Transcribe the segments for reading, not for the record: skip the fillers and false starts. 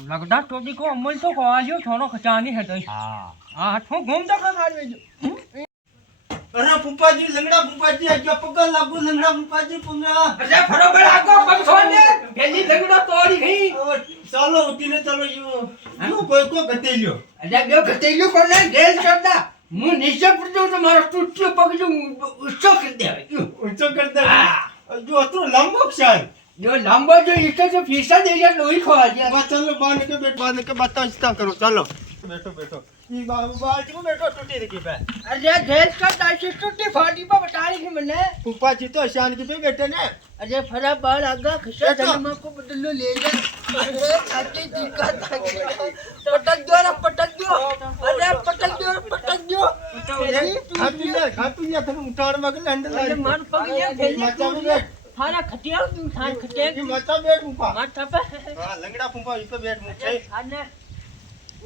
लगदा टोपी को अमल तो कॉलियो छोनो खचानी है तो हां ठो घूम तो खा जो अरे फूफाजी लंगड़ा फूफाजी जो पगा लागू लंगड़ा फूफाजी पुंगा अरे बरोबर आगो पग छोड़ दे गेली लंगड़ा तोड़ी गई चलो उठीने चलो यो कोई को गतेलियो अरे गयो गतेलियो कोने गेल छोड़ा मु नीचे पड़ो तो मारो टूटियो पग जो ऊंचो कर दे जो अतो लंबो शान जो लंबो जो इससे जो फीसा दे जा लोही खवा दिया बस चलो बांध के बताओ इतना करो चलो बैठो ये बाल्टी में बैठो टूटी देखी पे अरे गैस का टाइट टूटी फाटी पर बताई थी मैंने फूफाजी तो शान की पे बैठे ने अरे फरा बाल आगा खिसा जन्म को बदल लो ले जा अरे छाती दिक्कत पटक दो अरे पटक दो खातू या तुम उठाड़ मगल हैंडल अरे मार पग ये माचा में बैठ थाना खटिया तू थान खटिया की माचा बैठ फूफा माथा पे हां लंगड़ा फूफा इस पे बैठ मुझे थाने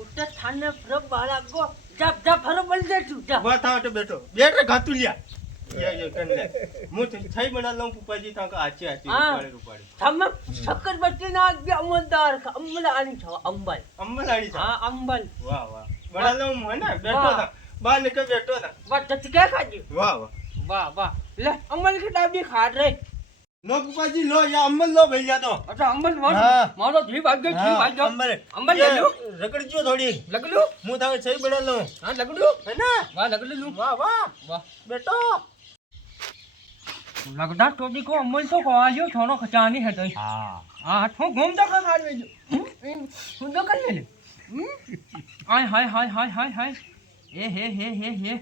उठा थाने फरो बाल आगो जब फरो बल दे तू जा बा था तो बैठो बैठ रे खातू लिया ये कर ले मु थाई बना लऊं फूफाजी ता का आचे रुपाड़ी हम शक्कर बत्ती ना अमलदार का अमल आनी छो अंबल आड़ी था हां अंबल वाह बड़ा लऊं है ना बैठो था बाहर निकल बैठो था बस क्या खाजी वाह ले अमल की डाबी खा रे लो फूफाजी लो या अंबल लो भैया तो अच्छा अंबल मारो धी भाग गयो अंबल ले लो रगड़ जो थोड़ी लगलू मु था सही बड़ा लऊं हां लगलू है ना वाह लगलू वाह बेटो लगदा टोपी को अमल तो कॉलियो छोनो खचानी है तो हां ठो घूम तो खा जो सुन तो कर ले हाय ए हे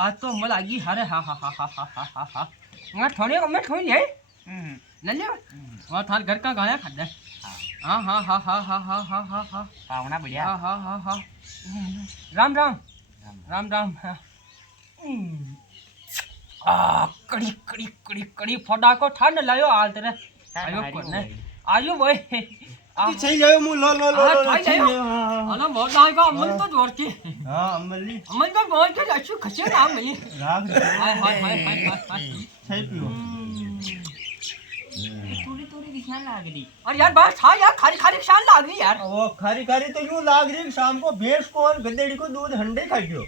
आज तो अमल आगी हरे हा मैं थोड़ी मैं थोड़ी है नन्हे वहाँ थार घर का गाया खादा हाँ पावना बढ़िया हाँ राम कड़ी फोड़ा को ठंड लायो आल तेरे आयो कोने आयो भाई सही ले मु लो अरे बहुत का अमल तो जोर के हां अमल का बहुत के अच्छू खचे ना मिली राग हाय सही पियो थोड़ी दिखने लग रही और यार बात था यार खाली शान लाग रही यार वो खारी तो यूं लाग रही शाम को भैंस को और गधेड़ी को दूध हंडे खा गयो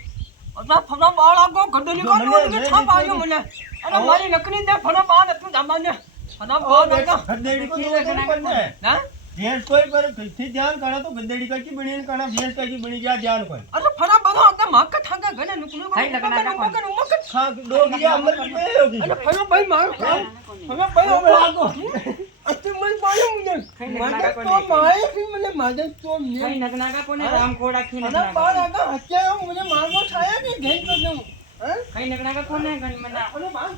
अरे फना बाल आगो गडली को दूध के छा पायो मने अरे मारी लकड़ी दे फना बाल तू दामाने फना बाल आगा गधेड़ी को दूध करने ना भैंस कोई पर थी ध्यान करा तो गधेड़ी का की बणी करा भैंस का की बणी जा ध्यान कोई अरे फना बधा आगा मां का थागा गने नुकनु खाई लगना का मकर हां दो गिया अमल पे होगी अरे फना भाई मार फना भाई आगो अते मन पायो मुने मादे तो माए फिर मने मादे तो ने खाई लगना का कोने राम खोड़ा खी फना बाल आगा हत्या मुने मांगो छाया के घेन कर दूं हैं खाई लगना का कोने गन मना अरे बाल